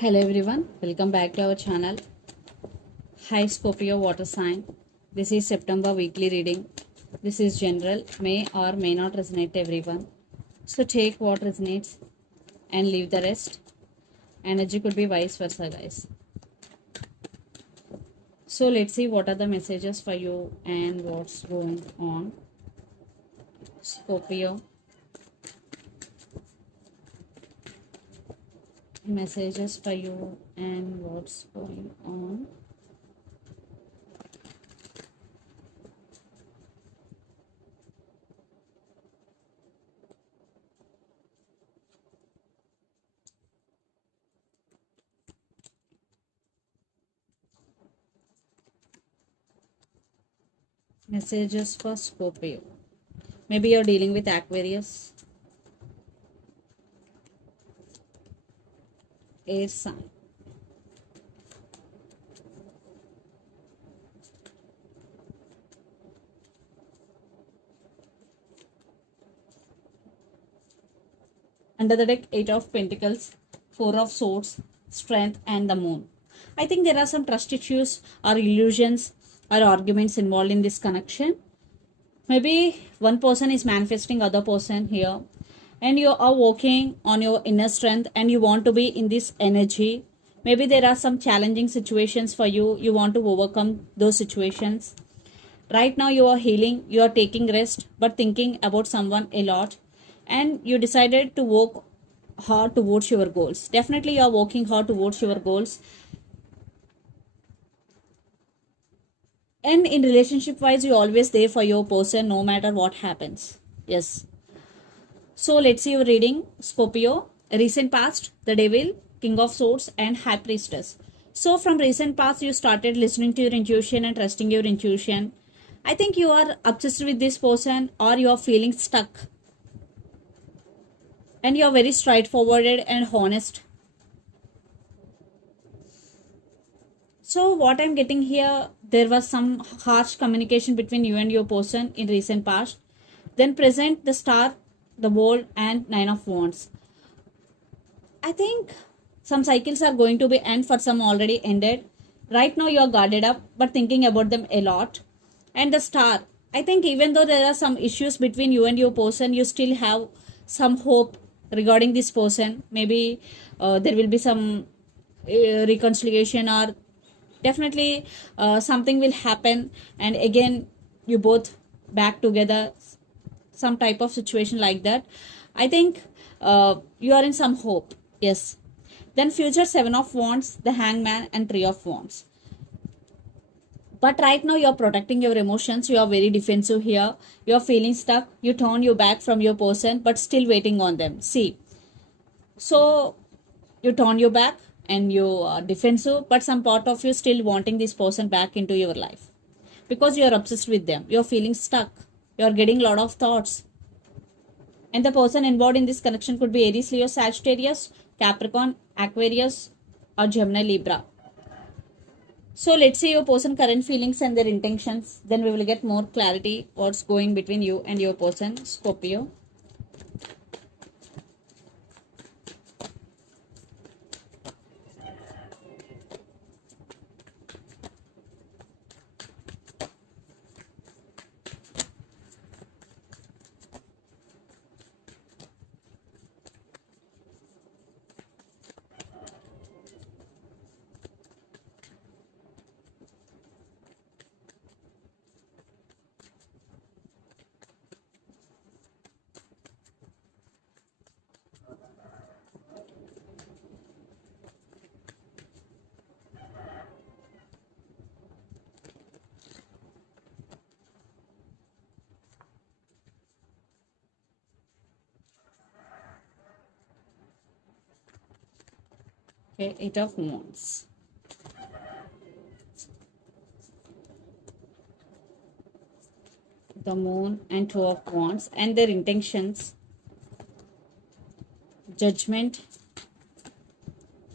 Hello everyone, welcome back to our channel. Hi Scorpio water sign. This is September weekly reading. This is general, may or may not resonate to everyone. So take what resonates and leave the rest. Energy could be vice versa, guys. So let's see what are the messages for you and what's going on. Scorpio. Messages for you and what's going on. Messages for Scorpio. Maybe you're dealing with Aquarius, air sign. Under the deck, 8 of Pentacles, 4 of Swords, Strength, and the Moon. I think there are some trust issues or illusions or arguments involved in this connection. Maybe one person is manifesting other person here, and you are working on your inner strength and you want to be in this energy. Maybe there are some challenging situations for you. You want to overcome those situations. Right now you are healing, you are taking rest, but thinking about someone a lot, and you decided to work hard towards your goals. Definitely you are working hard towards your goals. And in relationship wise, you always there for your person no matter what happens. Yes. So let's see your reading. Scorpio, recent past, the devil, king of swords, and high priestess. So from recent past, you started listening to your intuition and trusting your intuition. I think you are obsessed with this person or you are feeling stuck. And you are very straightforward and honest. So what I'm getting here, there was some harsh communication between you and your person in recent past. Then present, the star, the world, and 9 of wands. I think some cycles are going to be end, for some already ended. Right now you are guarded up but thinking about them a lot. And the star, I think even though there are some issues between you and your person, you still have some hope regarding this person. Maybe there will be some reconciliation, or definitely something will happen, and again you both back together, some type of situation like that. I think you are in some hope. Yes. Then future, 7 of wands, the hangman, and 3 of wands. But right now you're protecting your emotions. You are very defensive here. You're feeling stuck. You turn your back from your person but still waiting on them. See, so you turn your back and you are defensive, but some part of you still wanting this person back into your life because you are obsessed with them. You're feeling stuck. You're getting a lot of thoughts. And the person involved in this connection could be Aries, Leo, Sagittarius, Capricorn, Aquarius, or Gemini, Libra. So let's see your person current feelings and their intentions. Then we will get more clarity what's going between you and your person, Scorpio. Okay, 8 of wands. The moon and 2 of wands and their intentions. Judgment,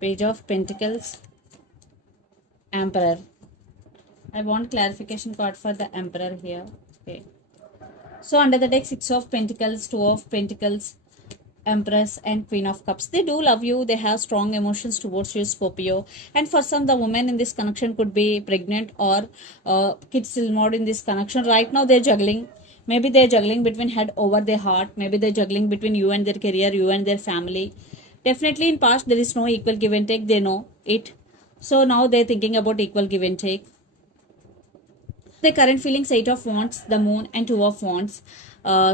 page of pentacles, emperor. I want clarification card for the emperor here. Okay. So under the deck, 6 of pentacles, 2 of pentacles, Empress and Queen of Cups. They do love you. They have strong emotions towards you, Scorpio. And for some, the woman in this connection could be pregnant or kids still not in this connection. Right now, they're juggling. Maybe they're juggling between head over their heart. Maybe they're juggling between you and their career, you and their family. Definitely in past, there is no equal give and take. They know it. So now they're thinking about equal give and take. The current feelings, 8 of Wands, the Moon, and 2 of Wands,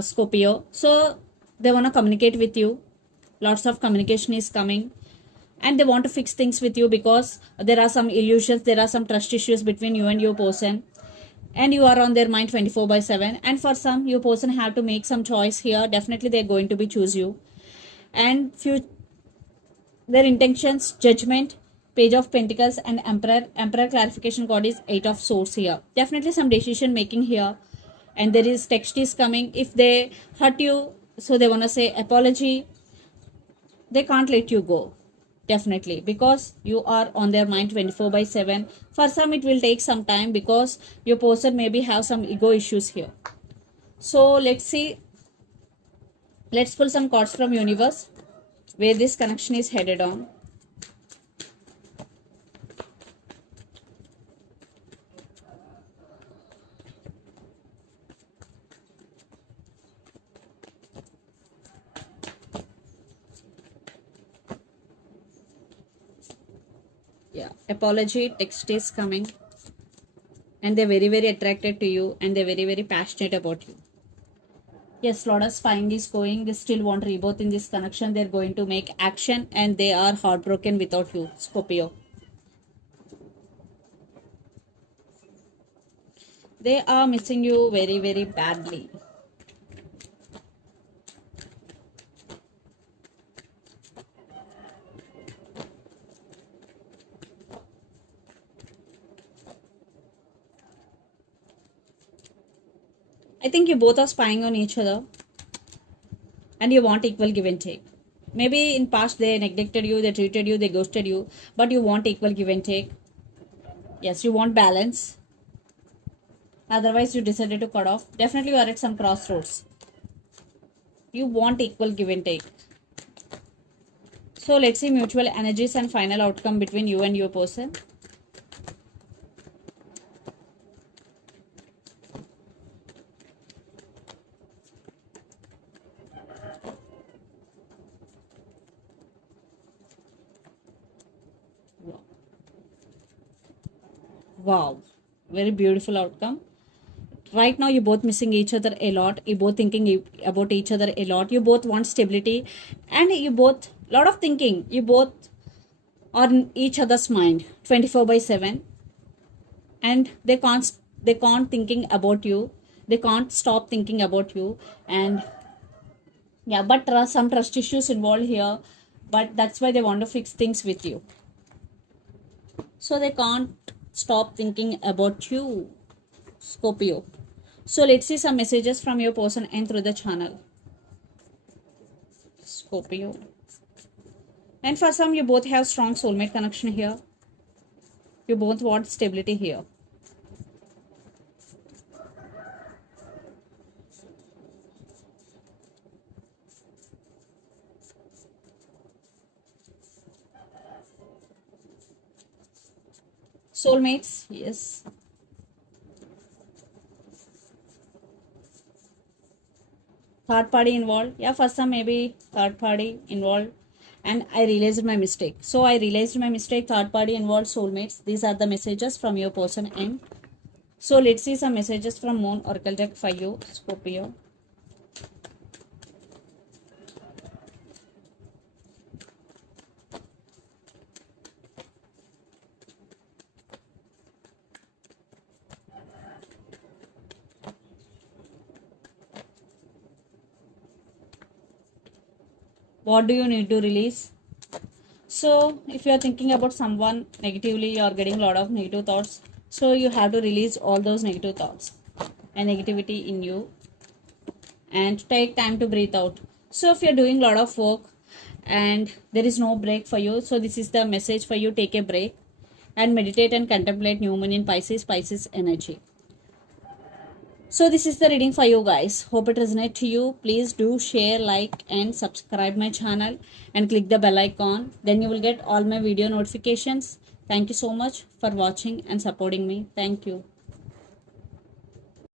Scorpio. So they want to communicate with you. Lots of communication is coming, and they want to fix things with you because there are some illusions, there are some trust issues between you and your person, and you are on their mind 24/7. And for some, your person have to make some choice here. Definitely, they're going to be choose you, and few their intentions, judgment, Page of Pentacles, and Emperor clarification card is 8 of Swords here. Definitely some decision making here, and there is text is coming. If they hurt you, so they want to say apology. They can't let you go. Definitely, because you are on their mind 24/7. For some, it will take some time because your person maybe have some ego issues here. So let's see. Let's pull some cards from universe where this connection is headed on. Yeah, apology text is coming, and they're very attracted to you, and they're very passionate about you. Yes, lot of spying is going. They still want rebirth in this connection. They're going to make action, and they are heartbroken without you, Scorpio. They are missing you very badly. I think you both are spying on each other, and you want equal give and take. Maybe in past they neglected you, they treated you, they ghosted you, but you want equal give and take. Yes, you want balance. Otherwise, you decided to cut off. Definitely, you are at some crossroads. You want equal give and take. So let's see mutual energies and final outcome between you and your person. Wow, very beautiful outcome. Right now, you're both missing each other a lot. You're both thinking about each other a lot. You both want stability, and you both lot of thinking. You both are in each other's mind 24/7, and they can't thinking about you. They can't stop thinking about you, and yeah, but there are some trust issues involved here. But that's why they want to fix things with you. So they can't stop thinking about you, Scorpio. So let's see some messages from your person and through the channel, Scorpio. And for some, you both have strong soulmate connection here. You both want stability here. Soulmates, yes. Third party involved. Yeah, for some, maybe third party involved. And I realized my mistake. So I realized my mistake. Third party involved, soulmates. These are the messages from your person. And so let's see some messages from Moon Oracle deck for you, Scorpio. What do you need to release? So if you are thinking about someone negatively, you are getting a lot of negative thoughts. So you have to release all those negative thoughts and negativity in you, and take time to breathe out. So if you're doing a lot of work and there is no break for you, so this is the message for you. Take a break and meditate and contemplate new moon in Pisces energy. So this is the reading for you guys. Hope it resonates to you. Please do share, like and subscribe my channel and click the bell icon. Then you will get all my video notifications. Thank you so much for watching and supporting me. Thank you.